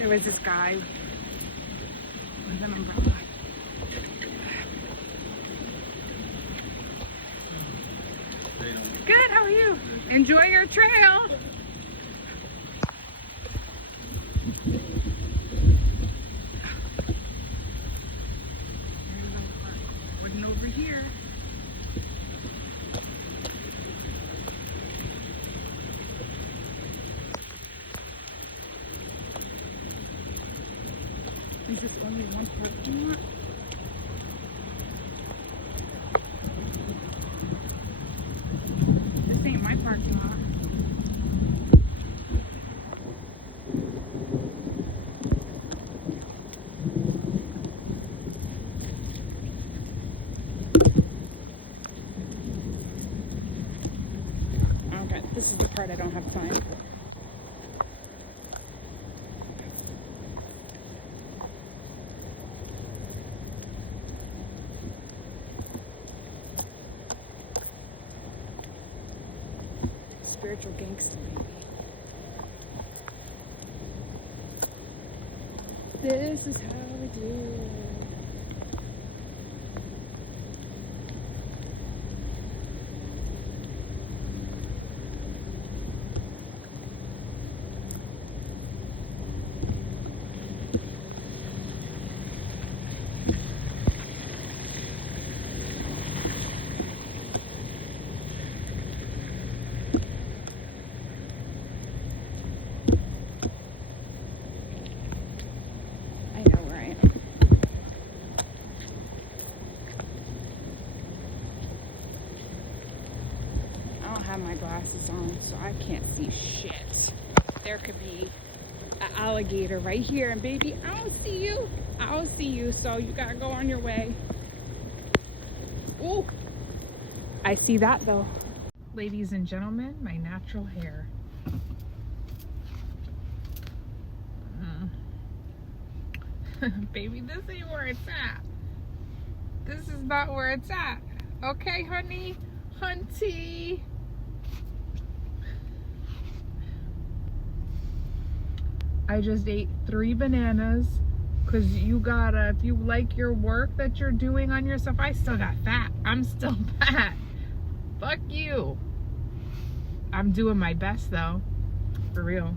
There was this guy with an umbrella. Good, how are you? Enjoy your trail. Wasn't over here. Is this only one parking lot? This ain't my parking lot. Okay, this is the part I don't have time for. Spiritual gangster, maybe. This is how we do it. I know where I am. I don't have my glasses on, so I can't see shit. There could be an alligator right here, and baby, I don't see you. I don't see you, so you gotta go on your way. Ooh, I see that though. Ladies and gentlemen, my natural hair. Baby, this ain't where it's at. This is not where it's at. Okay, honey? Hunty. I just ate 3 bananas because you gotta, if you like your work that you're doing on yourself, I still got fat. I'm still fat. Fuck you. I'm doing my best though. For real.